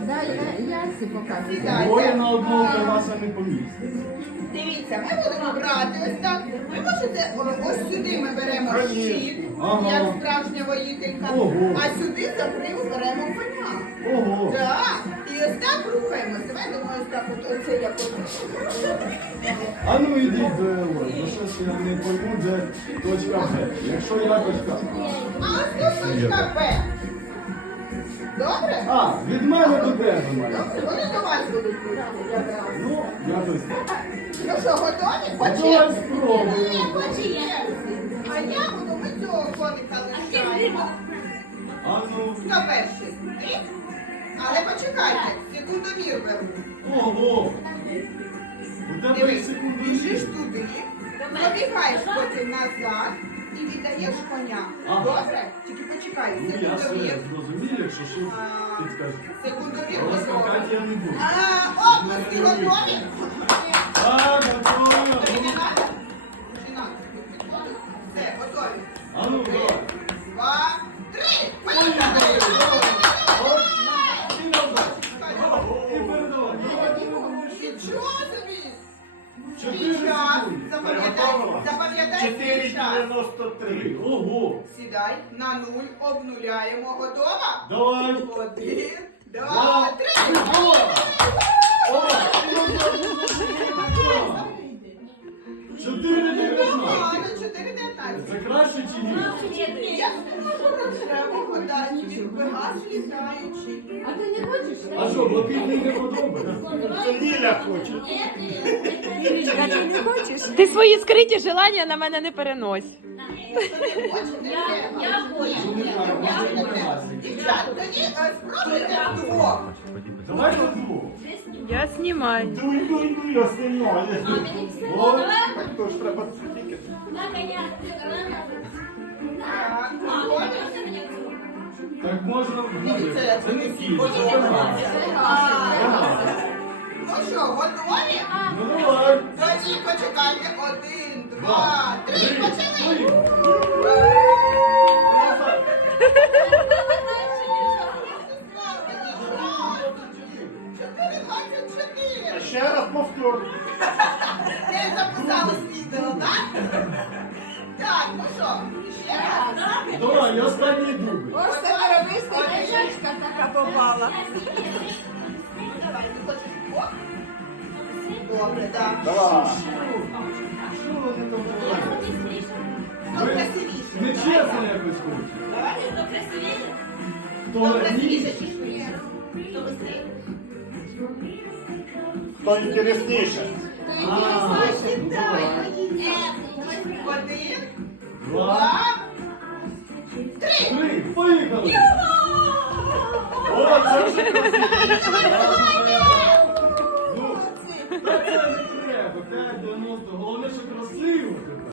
Да, я всі показую. Двоє на одного кармаса не помістить. Дивіться, ми будемо брати ось так. Ви можете, ось сюди ми беремо щит, Ага. як справжня воїтелька, Ого. а сюди за гриву беремо коня. Ого. Так, і ось так рухаємося. Ми думаю, ось так от оце як от. А ну йдіть до Ой, ну щось я не пойму, де точка Б. Якщо я точка А. А ось тут точка Б. Добре? А, від мене до тебе має. Добре, вони до вас будуть рухати якраз. Ну, я десь. Ну що, готові? Давай Почекайте. спробуємо. Ні, почекайте. А я буду, ми цього коміка лишаємо. А ну. Хто перший? Ти? Але почекайте, секундомір беру. Ого. У тебе Дивись, секунду. біжиш туди, забігаєш потім назад і віддаєш коня. Ага. Добре? Тільки почекай, Ну, я все секундомір. зрозумів, якщо що, А, підкажи. Секундомір Але готовий. скакати я не буду. Оплески готові? Так, готово. Тобі не надо? Чи надо? Все, готові. А ну, давай. 2, 3, Поїхали. поїхали! От, і назад. І передавай. Нічого собі! Чотири Свій час. секунди. Запам'ятай свій час. 4,93. Ого. Сідай на 0, обнуляємо. Готова? Давай. 1, 2, Два, 3. О, Чотири Погано, 4,19. Це краще чи ні? Я можу розширити подачі, вигас літаючий. А ти не хочеш? А що, блакитний не подобається? Це Ніля хоче. Ірочка, ти не хочеш? Ти свої скриті желання на мене не перенось. Я Дівчат, тоді спробуйте вдвох. Давай на двох. Я знімаю. Дуй, я знімаю. О, Тож треба тільки. Так, готові? так можна Дивіться, як це не вони кінь, всі це канат. Ну що, готові? Ну давай. Тоді почекайте. 1, 2, 3, почали! А ще раз повтор. Не записалось відео, так? Так, ну що, ще раз. Давай, я останній дубль. Ось це коробиста книжечка така попала. Давай, ти хочеш двох? Добре, так. Давай. Що вони там говорять? Хто Ви красивіше? нечесно якось хочуть. Давайте, хто красивіше? Хто Хто красивіше, раніше? чи швидше? Хто быстрее? Хто інтересніше? Ну, давай. Один, Два, два, три. три, поїхали. О, це вже красиво. Ну, та це не треба, 5,90, головне, що красиво.